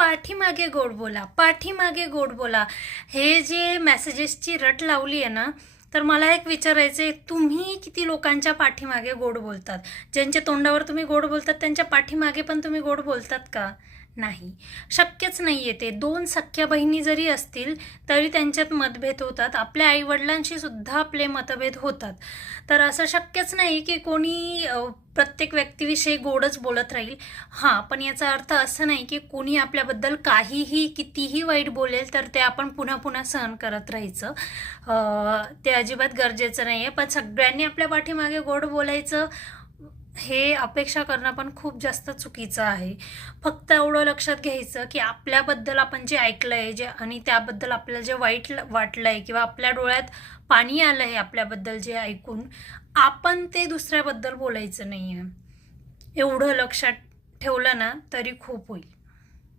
पाठीमागे गोड बोला, पाठीमागे गोड बोला. हे जे मेसेजेसची रट लावली आहे ना, तर मला एक विचारायचं आहे, तुम्ही किती लोकांच्या पाठीमागे गोड बोलतात? ज्यांच्या तोंडावर तुम्ही गोड बोलतात त्यांच्या पाठीमागे पण तुम्ही गोड बोलतात का? नाही, शक्यच नाही आहे ते. 2 सख्ख्या बहिणी जरी असतील तरी त्यांच्यात मतभेद होतात. आपल्या आईवडिलांशी सुद्धा आपले मतभेद होतात. तर असं शक्यच नाही की कोणी प्रत्येक व्यक्तीविषयी गोडच बोलत राहील. हां, पण याचा अर्थ असं नाही की कोणी आपल्याबद्दल काहीही कितीही वाईट बोलेल तर ते आपण पुन्हा पुन्हा सहन करत राहायचं. ते अजिबात गरजेचं नाही आहे. पण सगळ्यांनी आपल्या पाठीमागे गोड बोलायचं हे अपेक्षा करणं पण खूप जास्त चुकीचं आहे. फक्त एवढं लक्षात घ्यायचं की आपल्याबद्दल आपण जे ऐकलंय जे आणि त्याबद्दल आपल्याला जे वाईट वाटलंय किंवा आपल्या डोळ्यात पाणी आलंय आपल्याबद्दल जे ऐकून, आपण ते दुसऱ्याबद्दल बोलायचं नाहीये. एवढं लक्षात ठेवलं ना तरी खूप होईल.